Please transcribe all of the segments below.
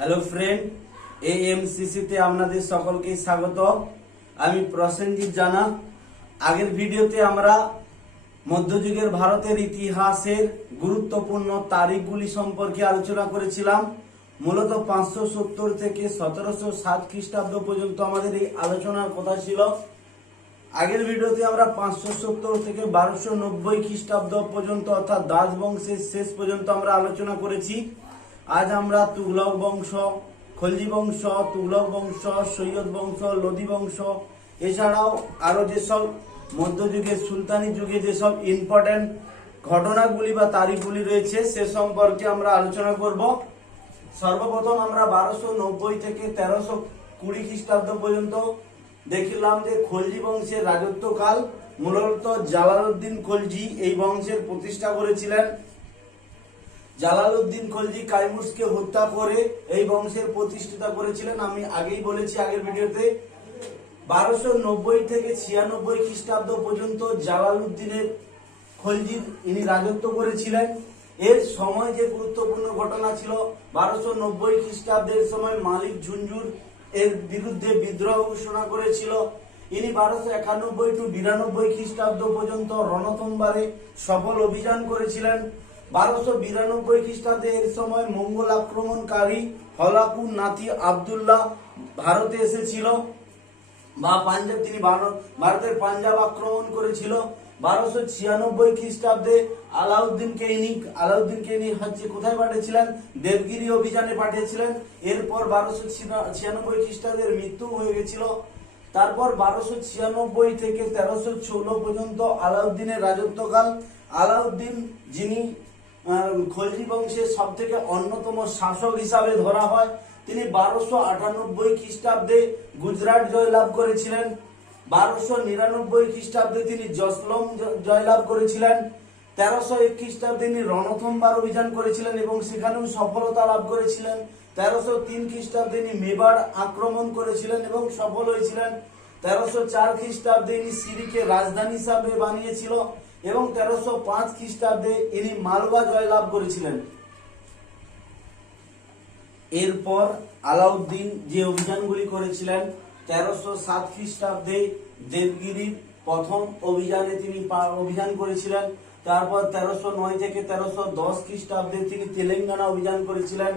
Hello friend, এএমসিসিতে আপনাদের সকলকে স্বাগত। আমি প্রসেনজিৎ জানা। আগের ভিডিওতে আমরা মধ্যযুগের ভারতের ইতিহাসের গুরুত্বপূর্ণ তারিখগুলি সম্পর্কে আলোচনা করেছিলাম। মূলত 570 থেকে 1707 খ্রিস্টাব্দ পর্যন্ত আমাদের এই আলোচনার কথা ছিল। আগের ভিডিওতে আমরা 570 থেকে 1290 খ্রিস্টাব্দ পর্যন্ত অর্থাৎ দাস বংশের শেষ পর্যন্ত আমরা আলোচনা করেছি। আজ আমরা তুগলক বংশ, খলজি বংশ, তুগলক বংশ, সৈয়দ বংশ, লোদি বংশ, এছাড়াও আরো যেসব মধ্যযুগের সুলতানি যুগে যেসব ইম্পর্টেন্ট ঘটনাগুলি বা তারিখগুলি রয়েছে সে সম্পর্কে আমরা আলোচনা করব। সর্বপ্রথম আমরা 1290 থেকে 1320 খ্রিস্টাব্দ পর্যন্ত দেখলাম যে খলজি বংশের রাজত্বকাল। মূলত জালালউদ্দিন খলজি এই বংশের প্রতিষ্ঠা করেছিলেন। জালালউদ্দিন খলজি কাইমুরকে হত্যা করে এই বংশের প্রতিষ্ঠাতা করেছিলেন। আমি আগেই বলেছি আগের ভিডিওতে 1290 থেকে 96 খ্রিস্টাব্দ পর্যন্ত জালালউদ্দিনের খলজির ইনি রাজত্ব করেছিলেন। এর সময় যে গুরুত্বপূর্ণ ঘটনা ছিল, 1290 খ্রিস্টাব্দের সময় মালিক ঝুনঝুর এর বিরুদ্ধে বিদ্রোহ ঘোষণা করেছিল। ইনি 1291 টু 92 খ্রিস্টাব্দ পর্যন্ত রণতম্বারে সফল অভিযান করেছিলেন। 1292 খ্রিস্টাব্দে এর সময় মঙ্গল আক্রমণকারী হলাকুর নাতি আবদুল্লাহ ভারতে এসেছিল বা পাঞ্জাব, তিনি ভারতের পাঞ্জাব আক্রমণ করেছিল। 1296 খ্রিস্টাব্দে আলাউদ্দিনকে ইনি হচ্ছে কোথায় পাঠিয়েছিলেন? দেবগিরি অভিযানে পাঠিয়েছিলেন। এরপর 1296 খ্রিস্টাব্দের মৃত্যু হয়ে গেছিল। তারপর 1296 থেকে 1316 পর্যন্ত আলাউদ্দিনের রাজত্বকাল। আলাউদ্দিন, যিনি খলজি বংশের সব থেকে অন্যতম শাসক হিসাবে ধরা হয়, তিনি 1298 খ্রিস্টাব্দে গুজরাট জয়লাভ করেছিলেন। 1299 খ্রিস্টাব্দে তিনি জসলম জয়লাভ করেছিলেন। 1301 খ্রিস্টাব্দে তিনি রণথম্বার অভিযান করেছিলেন এবং সেখানেও সফলতা লাভ করেছিলেন। 1303 খ্রিস্টাব্দে তিনি মেবাড় আক্রমণ করেছিলেন এবং সফল হয়েছিলেন। 1304 খ্রিস্টাব্দে ইনি সিরিকে রাজধানী হিসাবে বানিয়েছিল এবং 1305 খ্রিস্টাব্দে ইনি মালবা জয়লাভ করেছিলেন। এরপর আলাউদ্দিন যে অভিযানগুলি করেছিলেন, 1307 খ্রিস্টাব্দে দেবগিরির প্রথম অভিযানে তিনি অভিযান করেছিলেন। তারপর 1309 থেকে 1310 খ্রিস্টাব্দে তিনি তেলেঙ্গানা অভিযান করেছিলেন।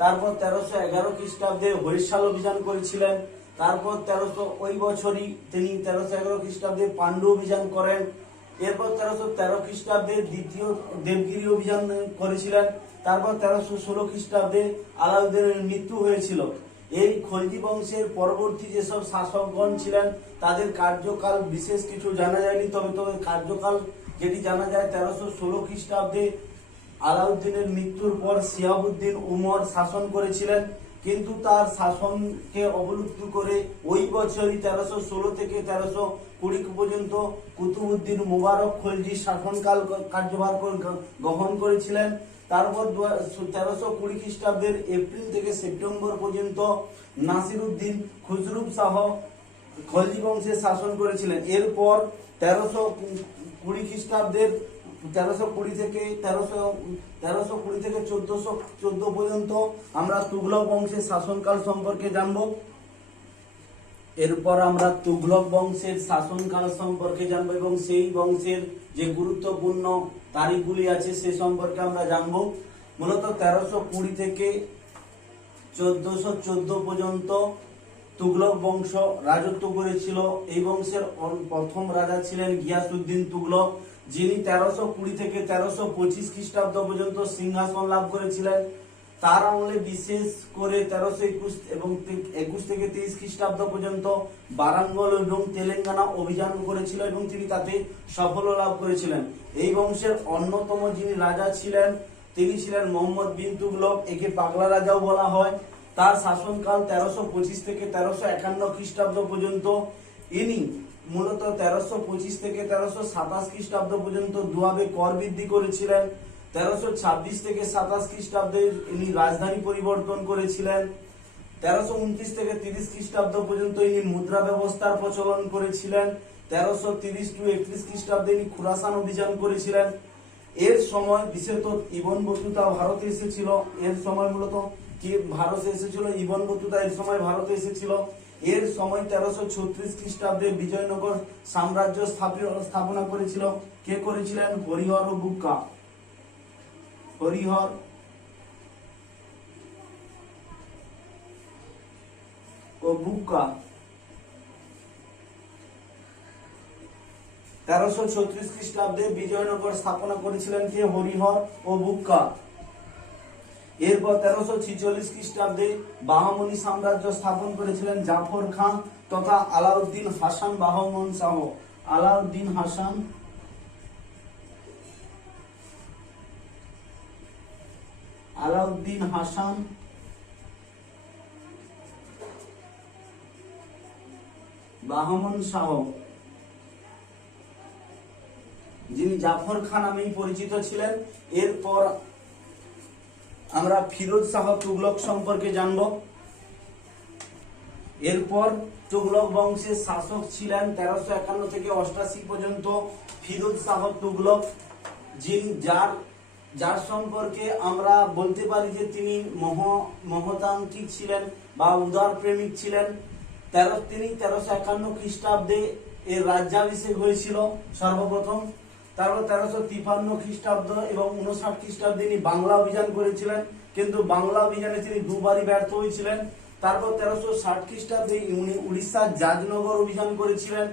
তারপর 1311 খ্রিস্টাব্দে হৈসাল অভিযান করেছিলেন। তারপর ওই বছরই তিনি 1311 খ্রিস্টাব্দে পাণ্ডু অভিযান করেন। এরপর 1313 খ্রিস্টাব্দে দ্বিতীয় দেবগিরি অভিযান করেছিলেন। তারপর 1316 খ্রিস্টাব্দে আলাউদ্দিনের মৃত্যু হয়েছিল। এই খলজি বংশের পরবর্তী যেসব শাসকগণ ছিলেন তাদের কার্যকাল বিশেষ কিছু জানা যায়নি, তবে কার্যকাল যেটি জানা যায় 1316 খ্রিস্টাব্দে আলাউদ্দিনের মৃত্যুর পর শিহাবুদ্দিন উমর শাসন করেছিলেন, কিন্তু তার শাসনকে অবলুপ্ত করে ওই বছরই 1316 থেকে 1320 পর্যন্ত কুতুবউদ্দিন মুবারক খলজি শাসনকাল কার্যভার গ্রহণ করেছিলেন। তারপর 1320 খ্রিস্টাব্দের এপ্রিল থেকে সেপ্টেম্বর পর্যন্ত নাসিরউদ্দিন খুসরু শাহ খলজি বংশে শাসন করেছিলেন। এরপর 1320 খ্রিস্টাব্দের 1320 থেকে 1414 পর্যন্ত আমরা তুগলক বংশের শাসনকাল সম্পর্কে জানব। এরপর আমরা তুগলক বংশের শাসনকাল সম্পর্কে জানবো এবং সেই বংশের যে গুরুত্বপূর্ণ তারিখগুলি আছে সে সম্পর্কে আমরা জানবো। মূলত 1320 থেকে 1414 পর্যন্ত তুগলক বংশ রাজত্ব করেছিল। এই বংশের প্রথম রাজা ছিলেন গিয়াসউদ্দিন তুগলক, যিনি 1320 থেকে 1325 খ্রিস্টাব্দ পর্যন্ত সিংহাসন লাভ করেছিলেন। তার আমলে বিশেষ করে 1321 এবং 21 থেকে 23 খ্রিস্টাব্দ পর্যন্ত বারাঙ্গল এবং তেলেঙ্গানা অভিযান করেছিল এবং তিনি তাতে সফল লাভ করেছিলেন। এই বংশের অন্যতম যিনি রাজা ছিলেন তিনি ছিলেন মোহাম্মদ বিন তুগলক, একে পাগলা রাজাও বলা হয়। তার শাসনকাল 1325 থেকে 1351 খ্রিস্টাব্দ পর্যন্ত। ইনি মূলত 1325 থেকে 1327 খ্রিস্টাব্দ পর্যন্ত দুভাবে কর বৃদ্ধি করেছিলেন। 1326 থেকে 27 খ্রিস্টাব্দে ইনি রাজধানী পরিবর্তন করেছিলেন। 1329 থেকে 30 খ্রিস্টাব্দ পর্যন্ত ইনি মুদ্রা ব্যবস্থার প্রচলন করেছিলেন। 1330 টু 31 খ্রিস্টাব্দে ইনি খুরাসান অভিযান করেছিলেন। এর সময় বিশেষত ইবন বতুতা ভারতে এসেছিল। এর সময় মূলত কি ভারতে এসেছিল, ইবন বতুতা এর সময় ভারতে এসেছিল। এর সময় 1336 খ্রিস্টাব্দে বিজয়নগর সাম্রাজ্য স্থাপনা করেছিল। কে করেছিলেন? হরিহর ও বুক্কা। হরিহর ও বুক্কা 1336 খ্রিস্টাব্দে বিজয়নগর স্থাপনা করেছিলেন কে? হরিহর ও বুক্কা। এরপর 1346 খ্রিস্টাব্দে বাহামনি সাম্রাজ্য স্থাপন করেছিলেন জাফর খান তথা আলাউদ্দিন হাসান বাহমন শাহ। আলাউদ্দিন হাসান বাহমন শাহ, যিনি জাফর খান নামেই পরিচিত ছিলেন। এরপর আমরা ফিরোজ শাহ তুগলক সম্পর্কে জানব। এরপর তুগলক বংশের শাসক ছিলেন 1351 থেকে 88 পর্যন্ত ফিরোজ শাহ তুগলক, যার সম্পর্কে আমরা বলতে পারি যে তিনি মহতান্ত্রিক ছিলেন বা উদার প্রেমিক ছিলেন। তিনি 1351 খ্রিস্টাব্দে এর রাজ্যাভিষেক হয়েছিল সর্বপ্রথম। তারপর 1353 খ্রিস্টাব্দ এবং 59 খ্রিস্টাব্দে তিনি বাংলা অভিযান করেছিলেন, কিন্তু বাংলা অভিযানে তিনি দুবারই ব্যর্থ হয়েছিলেন। তারপর 1360 খ্রিস্টাব্দে উনি উড়িষ্যার জাজনগর অভিযান করেছিলেন।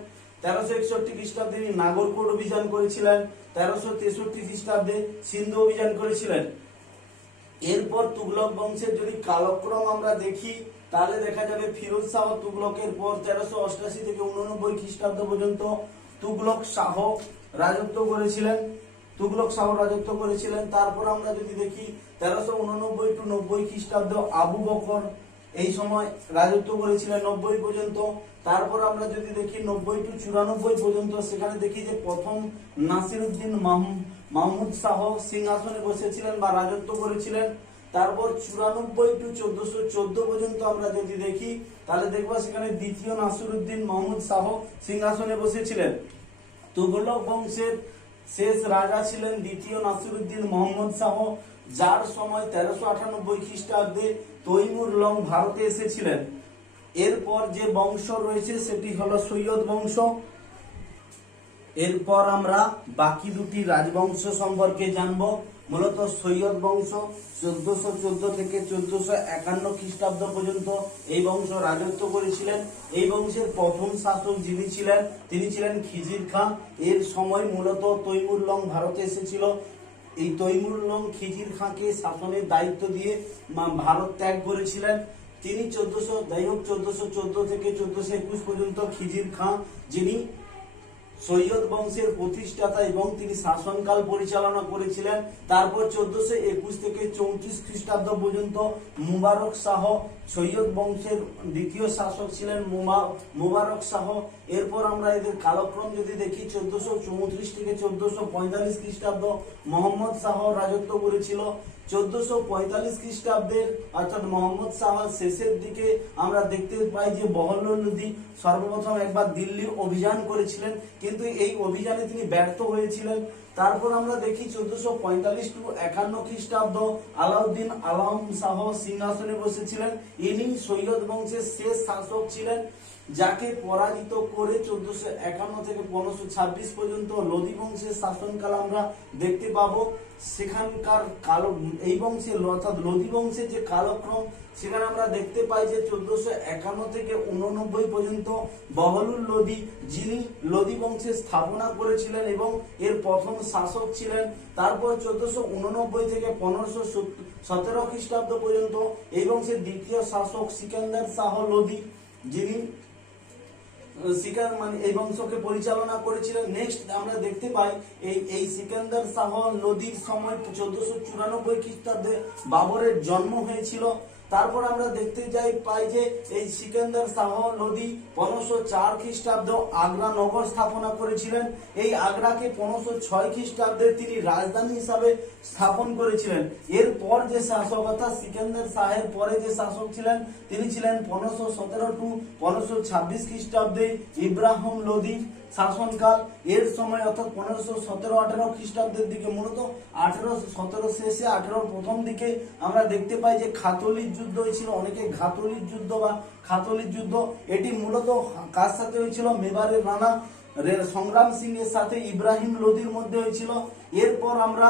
1361 খ্রিস্টাব্দে তিনি নাগরকোট অভিযান করেছিলেন। 1363 খ্রিস্টাব্দে সিন্ধু অভিযান করেছিলেন। এরপর তুগলক বংশের যদি কালক্রম আমরা দেখি তাহলে দেখা যাবে ফিরোজ শাহ তুগলকের পর 1388 থেকে 89 খ্রিস্টাব্দ পর্যন্ত তুগলক শাহ রাজত্ব করেছিলেন। তারপর আমরা যদি দেখি 1389 টু 90 খ্রিস্টাব্দ আবু বকর এই সময় রাজত্ব করেছিলেন 90 পর্যন্ত। তারপর আমরা যদি দেখি 90 টু 94 পর্যন্ত, সেখানে দেখি যে প্রথম নাসিরউদ্দিন মাহমুদ শাহ সিংহাসনে বসেছিলেন বা রাজত্ব করেছিলেন। তারপর 94 টু 1414 পর্যন্ত আমরা যদি দেখি তাহলে দেখবো সেখানে দ্বিতীয় নাসিরউদ্দিন মাহমুদ শাহ সিংহাসনে বসেছিলেন। তুগলক বংশের শেষ রাজা ছিলেন দ্বিতীয় নাসিরউদ্দিন মোহাম্মদ শাহ, যার সময় 1398 খ্রিস্টাব্দে তৈমুর লং ভারতে এসেছিলেন। এরপর যে বংশ রয়েছে সেটি হলো সৈয়দ বংশ। এরপর আমরা বাকি দুটি রাজবংশ সম্পর্কে জানবো। মূলত সৈয়দ বংশ 1414 থেকে 1451 খ্রিস্টাব্দ পর্যন্ত এই বংশ রাজত্ব করেছিলেন। এই বংশের প্রথম শাসক যিনি ছিলেন তিনি ছিলেন খিজির খাঁ। এর সময় মূলত তৈমুর লং ভারতে এসেছিল। এই তৈমুর লং খিজির খাঁকে শাসনের দায়িত্ব দিয়ে ভারত ত্যাগ করেছিলেন। তিনি 1414 থেকে 1421 পর্যন্ত খিজির খাঁ, যিনি সৈয়দ বংশের প্রতিষ্ঠাতা এবং তিনি শাসনকাল পরিচালনা করেছিলেন। তারপর 1421 থেকে 34 খ্রিস্টাব্দ পর্যন্ত মুবারক শাহ সৈয়দ বংশের দ্বিতীয় শাসক ছিলেন মুবারক শাহ। এরপর আমরা এদের কালক্রম যদি দেখি 1434 থেকে 1445 খ্রিস্টাব্দ মোহাম্মদ শাহ রাজত্ব করেছিল। 1445 খ্রিস্টাব্দের অর্থাৎ মোহাম্মদ শাহ শেষের দিকে আমরা দেখতে পাই যে বহরমপুর নদী সর্বপ্রথম একবার দিল্লির অভিযান করেছিলেন, কিন্তু এই অভিযানে তিনি ব্যর্থ হয়েছিলেন। তারপর আমরা দেখি 1445 টু 51 খ্রিস্টাব্দ আলাউদ্দিন আলম শাহ সিংহাসনে বসেছিলেন। ইনি সৈয়দ বংশের শেষ শাসক ছিলেন, যাকে পরাজিত করে 1451 থেকে 1526 পর্যন্ত লোদি বংশের শাসনকাল আমরা দেখতে পাবো। সেখানকার এই বংশের অর্থাৎ লোদি বংশের যে কালক্রম সেখানে আমরা দেখতে পাই যে 1451 থেকে 89 পর্যন্ত বহলুল লোদি, যিনি লোদি বংশের স্থাপনা করেছিলেন এবং এর প্রথম শাসক ছিলেন। তারপর 1489 থেকে 1517 খ্রিস্টাব্দ পর্যন্ত এই বংশের দ্বিতীয় শাসক সিকান্দার শাহ লোদি, যিনি এই বংশকে পরিচালনা করেছিলেন। নেক্সট আমরা দেখতে পাই এই সিকান্দার শাহ লোদির সময় 1494 খ্রিস্টাব্দে বাবরের জন্ম হয়েছিল। তারপর আমরা দেখতে পাই যে এই সিকান্দার শাহ লোদি 1504 খ্রিস্টাব্দ আগ্রা নগর স্থাপনা করেছিলেন। এই আগ্রাকে 1506 খ্রিস্টাব্দে তিনি রাজধানী হিসাবে স্থাপন করেছিলেন। এরপর যে শাসক অর্থাৎ সিকান্দার শাহের পরে যে শাসক ছিলেন তিনি ছিলেন 1517 টু 1526 খ্রিস্টাব্দে ইব্রাহিম লোদি, শাসনকাল। এর সময় অর্থাৎ 1517-18 খ্রিস্টাব্দের দিকে, মূলত 1817 শেষে 18 প্রথম দিকে আমরা দেখতে পাই যে খাতলির যুদ্ধ হয়েছিল, অনেকে ঘাতলির যুদ্ধ বা খাতলির যুদ্ধ। এটি মূলত কার সাথে হয়েছিল? মেবারের রানা সংগ্রাম সিং এর সাথে ইব্রাহিম লোদির মধ্যে হয়েছিল। এরপর আমরা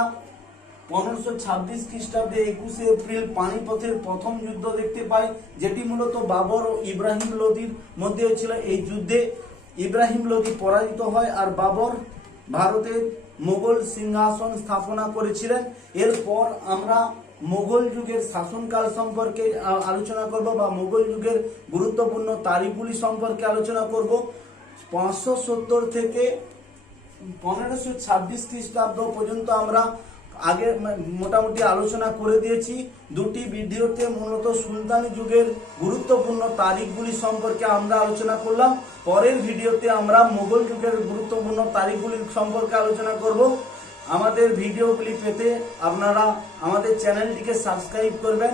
1526 খ্রিস্টাব্দে 21 এপ্রিল পানিপথের প্রথম যুদ্ধ দেখতে পাই, যেটি মূলত বাবর ও ইব্রাহিম লোদির মধ্যে হয়েছিল। এই যুদ্ধে ইব্রাহিম লোদি পরাজিত হয় আর বাবর ভারতের মোগল সিংহাসন স্থাপনা করেছিলেন। এরপর আমরা মোগল যুগের শাসনকাল সম্পর্কে আলোচনা করব বা মোগল যুগের গুরুত্বপূর্ণ তারিখগুলি সম্পর্কে আলোচনা করব। 570 থেকে 1526 খ্রিস্টাব্দ পর্যন্ত আমরা আগে মোটামুটি আলোচনা করে দিয়েছি। দুটি ভিডিওতে মূলত সুলতানি যুগের গুরুত্বপূর্ণ তারিখগুলি সম্পর্কে আমরা আলোচনা করলাম। পরের ভিডিওতে আমরা মোগল যুগের গুরুত্বপূর্ণ তারিখগুলি সম্পর্কে আলোচনা করব। আমাদের ভিডিওগুলি পেতে আপনারা আমাদের চ্যানেলটিকে সাবস্ক্রাইব করবেন।